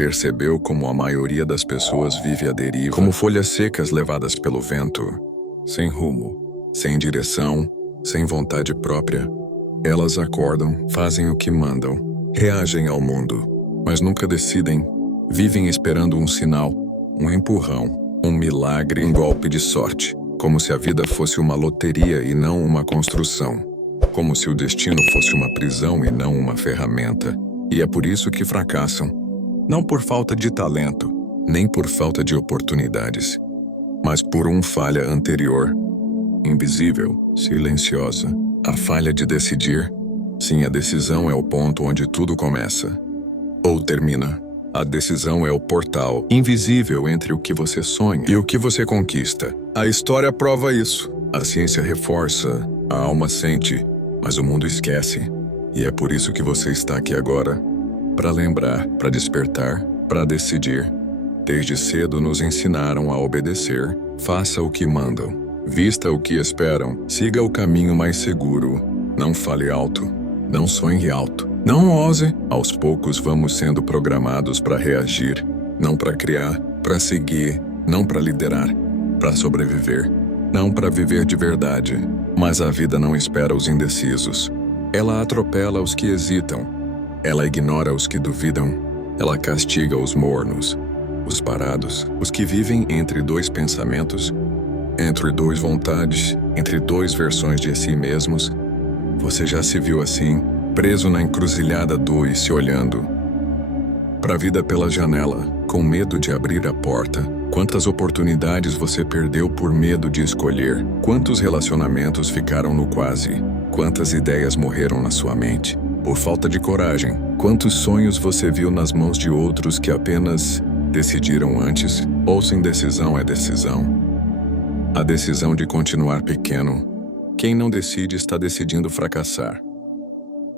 Percebeu como a maioria das pessoas vive à deriva, como folhas secas levadas pelo vento, sem rumo, sem direção, sem vontade própria. Elas acordam, fazem o que mandam, reagem ao mundo, mas nunca decidem. Vivem esperando um sinal, um empurrão, um milagre, um golpe de sorte, como se a vida fosse uma loteria e não uma construção, como se o destino fosse uma prisão e não uma ferramenta. E é por isso que fracassam, não por falta de talento, nem por falta de oportunidades, mas por uma falha anterior, invisível, silenciosa, a falha de decidir. Sim, a decisão é o ponto onde tudo começa ou termina. A decisão é o portal invisível entre o que você sonha e o que você conquista. A história prova isso. A ciência reforça, a alma sente, mas o mundo esquece. E é por isso que você está aqui agora. Para lembrar, para despertar, para decidir. Desde cedo nos ensinaram a obedecer. Faça o que mandam. Vista o que esperam. Siga o caminho mais seguro. Não fale alto. Não sonhe alto. Não ouse. Aos poucos vamos sendo programados para reagir, não para criar, para seguir, não para liderar, para sobreviver, não para viver de verdade. Mas a vida não espera os indecisos. Ela atropela os que hesitam. Ela ignora os que duvidam. Ela castiga os mornos, os parados, os que vivem entre dois pensamentos, entre duas vontades, entre duas versões de si mesmos. Você já se viu assim? Preso na encruzilhada do e se olhando para a vida pela janela, com medo de abrir a porta. Quantas oportunidades você perdeu por medo de escolher? Quantos relacionamentos ficaram no quase? Quantas ideias morreram na sua mente por falta de coragem? Quantos sonhos você viu nas mãos de outros que apenas decidiram antes? Ouça, indecisão é decisão. A decisão de continuar pequeno. Quem não decide está decidindo fracassar.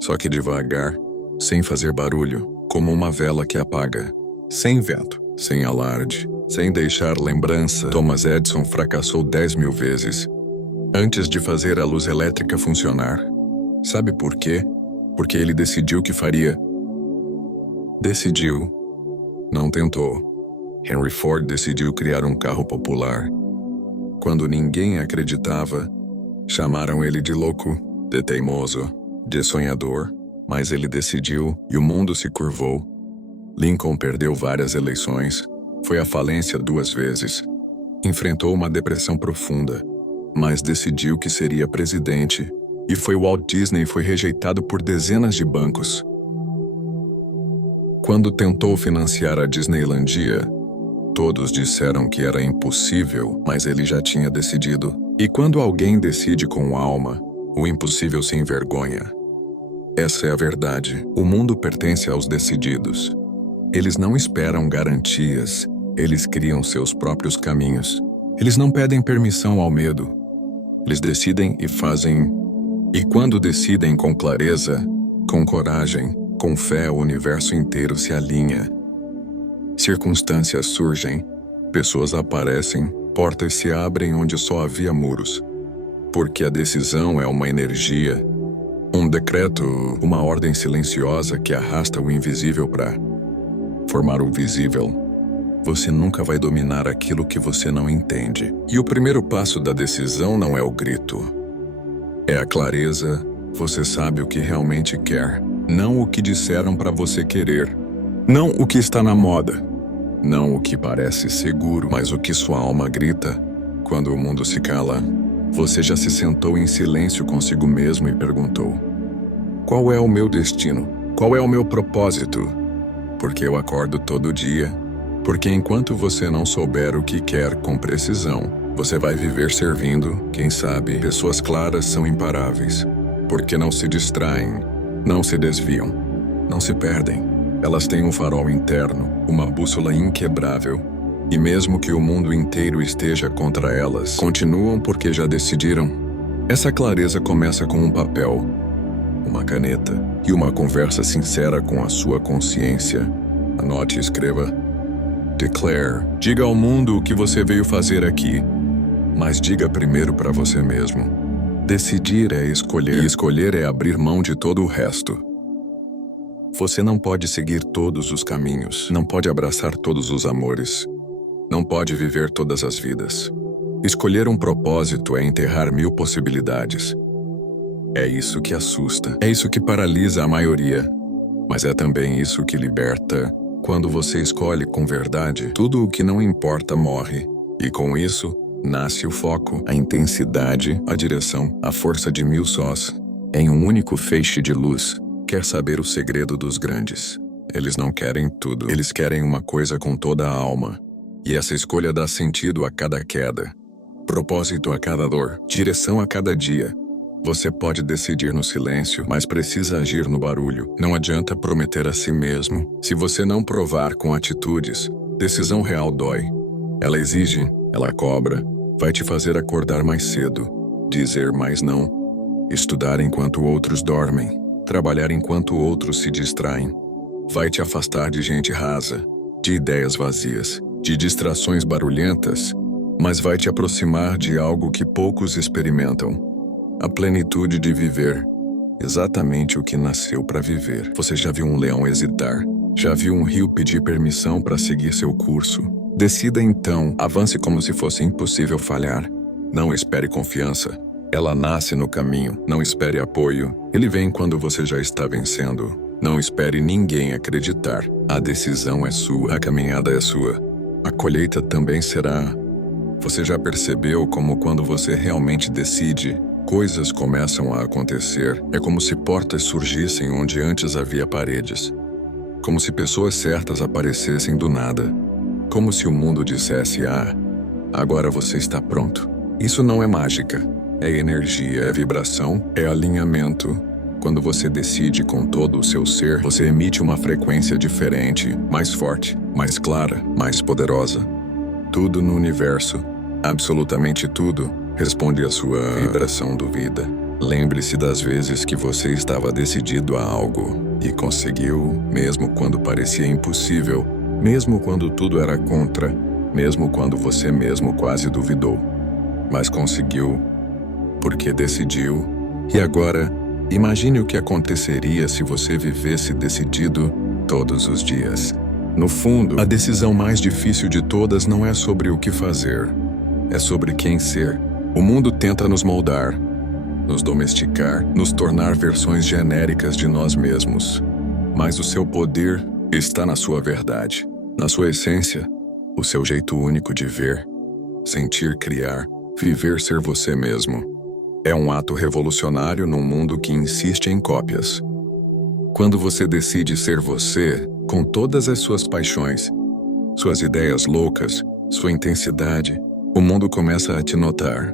Só que devagar, sem fazer barulho, como uma vela que apaga. Sem vento, sem alarde, sem deixar lembrança. Thomas Edison fracassou 10.000 vezes antes de fazer a luz elétrica funcionar. Sabe por quê? Porque ele decidiu que faria. Decidiu. Não tentou. Henry Ford decidiu criar um carro popular. Quando ninguém acreditava, chamaram ele de louco, de teimoso, de sonhador, mas ele decidiu e o mundo se curvou. Lincoln perdeu várias eleições, foi à falência 2 vezes, enfrentou uma depressão profunda, mas decidiu que seria presidente, e foi Walt Disney foi rejeitado por dezenas de bancos. Quando tentou financiar a Disneylandia, todos disseram que era impossível, mas ele já tinha decidido. E quando alguém decide com alma, o impossível se envergonha. Essa é a verdade. O mundo pertence aos decididos. Eles não esperam garantias. Eles criam seus próprios caminhos. Eles não pedem permissão ao medo. Eles decidem e fazem. E quando decidem com clareza, com coragem, com fé, o universo inteiro se alinha. Circunstâncias surgem. Pessoas aparecem. Portas se abrem onde só havia muros. Porque a decisão é uma energia, um decreto, uma ordem silenciosa que arrasta o invisível para formar o visível. Você nunca vai dominar aquilo que você não entende. E o primeiro passo da decisão não é o grito. É a clareza. Você sabe o que realmente quer, não o que disseram para você querer. Não o que está na moda. Não o que parece seguro, mas o que sua alma grita quando o mundo se cala. Você já se sentou em silêncio consigo mesmo e perguntou: qual é o meu destino? Qual é o meu propósito? Porque eu acordo todo dia. Porque enquanto você não souber o que quer com precisão, você vai viver servindo, quem sabe. Pessoas claras são imparáveis. Porque não se distraem, não se desviam, não se perdem. Elas têm um farol interno, uma bússola inquebrável. E mesmo que o mundo inteiro esteja contra elas, continuam porque já decidiram. Essa clareza começa com um papel, uma caneta e uma conversa sincera com a sua consciência. Anote e escreva. Declare. Diga ao mundo o que você veio fazer aqui, mas diga primeiro para você mesmo. Decidir é escolher, e escolher é abrir mão de todo o resto. Você não pode seguir todos os caminhos, não pode abraçar todos os amores, não pode viver todas as vidas. Escolher um propósito é enterrar 1000 possibilidades. É isso que assusta, é isso que paralisa a maioria, mas é também isso que liberta. Quando você escolhe com verdade, tudo o que não importa morre, e com isso, nasce o foco, a intensidade, a direção, a força de 1000 sós, em um único feixe de luz. Quer saber o segredo dos grandes? Eles não querem tudo, eles querem uma coisa com toda a alma. E essa escolha dá sentido a cada queda, propósito a cada dor, direção a cada dia. Você pode decidir no silêncio, mas precisa agir no barulho. Não adianta prometer a si mesmo. Se você não provar com atitudes, decisão real dói. Ela exige, ela cobra, vai te fazer acordar mais cedo, dizer mais não, estudar enquanto outros dormem, trabalhar enquanto outros se distraem. Vai te afastar de gente rasa, de ideias vazias, de distrações barulhentas, mas vai te aproximar de algo que poucos experimentam. A plenitude de viver, exatamente o que nasceu para viver. Você já viu um leão hesitar? Já viu um rio pedir permissão para seguir seu curso? Decida então, avance como se fosse impossível falhar. Não espere confiança. Ela nasce no caminho. Não espere apoio. Ele vem quando você já está vencendo. Não espere ninguém acreditar. A decisão é sua, a caminhada é sua. A colheita também será. Você já percebeu como quando você realmente decide, coisas começam a acontecer? É como se portas surgissem onde antes havia paredes. Como se pessoas certas aparecessem do nada. Como se o mundo dissesse: ah, agora você está pronto. Isso não é mágica. É energia, é vibração, é alinhamento. Quando você decide com todo o seu ser, você emite uma frequência diferente, mais forte, mais clara, mais poderosa. Tudo no universo, absolutamente tudo, responde à sua vibração do vida. Lembre-se das vezes que você estava decidido a algo e conseguiu, mesmo quando parecia impossível, mesmo quando tudo era contra, mesmo quando você mesmo quase duvidou. Mas conseguiu, porque decidiu. E agora, imagine o que aconteceria se você vivesse decidido todos os dias. No fundo, a decisão mais difícil de todas não é sobre o que fazer, é sobre quem ser. O mundo tenta nos moldar, nos domesticar, nos tornar versões genéricas de nós mesmos. Mas o seu poder está na sua verdade, na sua essência, o seu jeito único de ver, sentir, criar, viver, ser você mesmo. É um ato revolucionário num mundo que insiste em cópias. Quando você decide ser você, com todas as suas paixões, suas ideias loucas, sua intensidade, o mundo começa a te notar.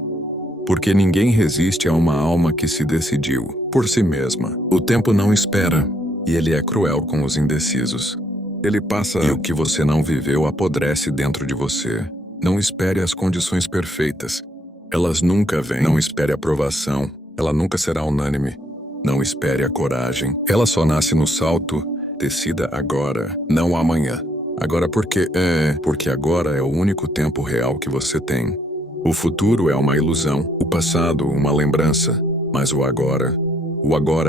Porque ninguém resiste a uma alma que se decidiu por si mesma. O tempo não espera, e ele é cruel com os indecisos. Ele passa e o que você não viveu apodrece dentro de você. Não espere as condições perfeitas. Elas nunca vêm. Não espere aprovação. Ela nunca será unânime. Não espere a coragem. Ela só nasce no salto. Decida agora, não amanhã. Agora porque agora é o único tempo real que você tem. O futuro é uma ilusão, o passado uma lembrança, mas o agora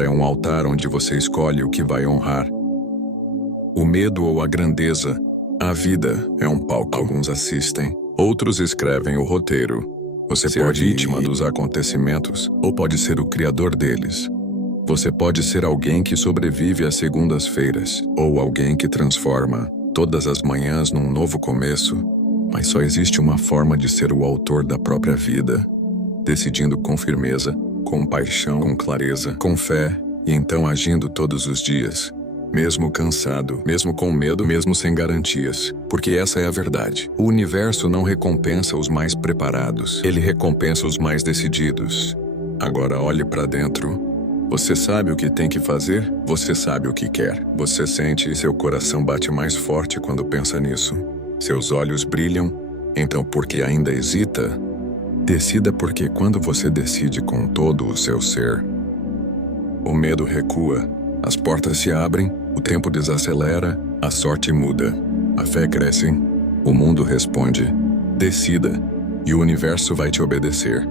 é um altar onde você escolhe o que vai honrar. O medo ou a grandeza, a vida é um palco. Alguns assistem, outros escrevem o roteiro. Você pode ser vítima dos acontecimentos ou pode ser o criador deles. Você pode ser alguém que sobrevive às segundas-feiras ou alguém que transforma todas as manhãs num novo começo. Mas só existe uma forma de ser o autor da própria vida, decidindo com firmeza, com paixão, com clareza, com fé, e então agindo todos os dias, mesmo cansado, mesmo com medo, mesmo sem garantias, porque essa é a verdade. O universo não recompensa os mais preparados, ele recompensa os mais decididos. Agora olhe para dentro. Você sabe o que tem que fazer? Você sabe o que quer. Você sente e seu coração bate mais forte quando pensa nisso. Seus olhos brilham, então por que ainda hesita? Decida, porque quando você decide com todo o seu ser, o medo recua, as portas se abrem, o tempo desacelera, a sorte muda, a fé cresce, o mundo responde. Decida, e o universo vai te obedecer.